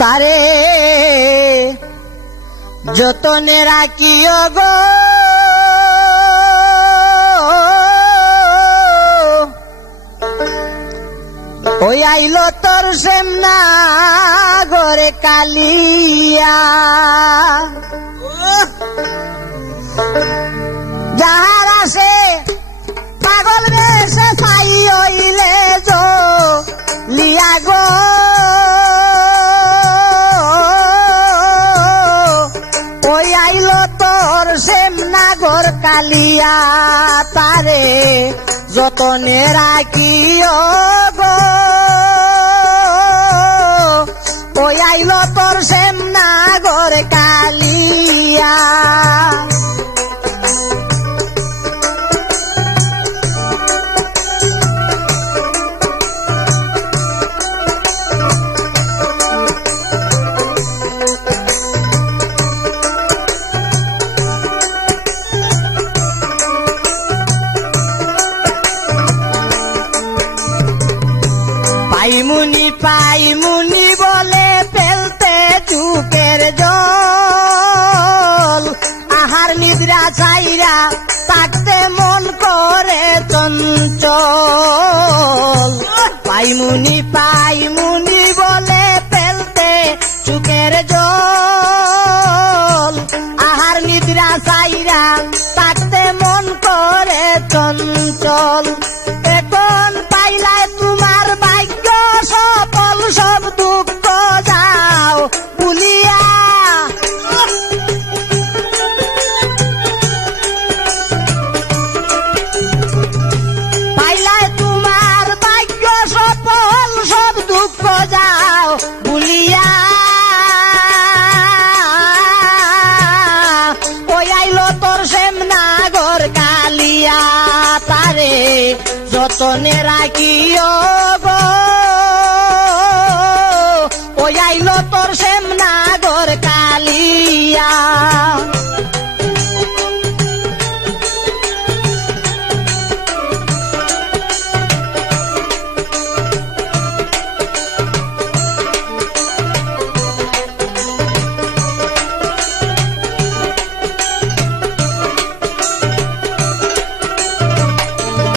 তারে যতনে রাখিও গো ওই আইল তোর সেমনা ঘরে কালিয়া যাহার আসে পাগল বেশে ছাই হইলে যো লিয়া গো ওই আইল তোর সেমনা ঘর কালিয়া তারে যতনে রাখিও গো ওই আইল তোর সেমনা ঘর কালিয়া পাইমুনি পাইমুনি বলে ফেলতে চুকের জল আহার নিদ্রা চাইরা থাকতে মন করে চঞ্চল পাইমুনি পাইমুনি বলে ফেলতে চুকের জল আহার নিদ্রা চাইরা থাকতে মন করে চঞ্চল এখন পাইলায় তোমার ভাগ্য সফল সব দুঃখ যাও ভুলিয়া পাইলায় তোমার ভাগ্য সফল সব দুঃখ যাও ভুলিয়া ওই আইল তোর সেমনা ঘর কালিয়া তারে যতনে রাখিও গো ওই আইল তোর সেমনা ঘর কালিয়া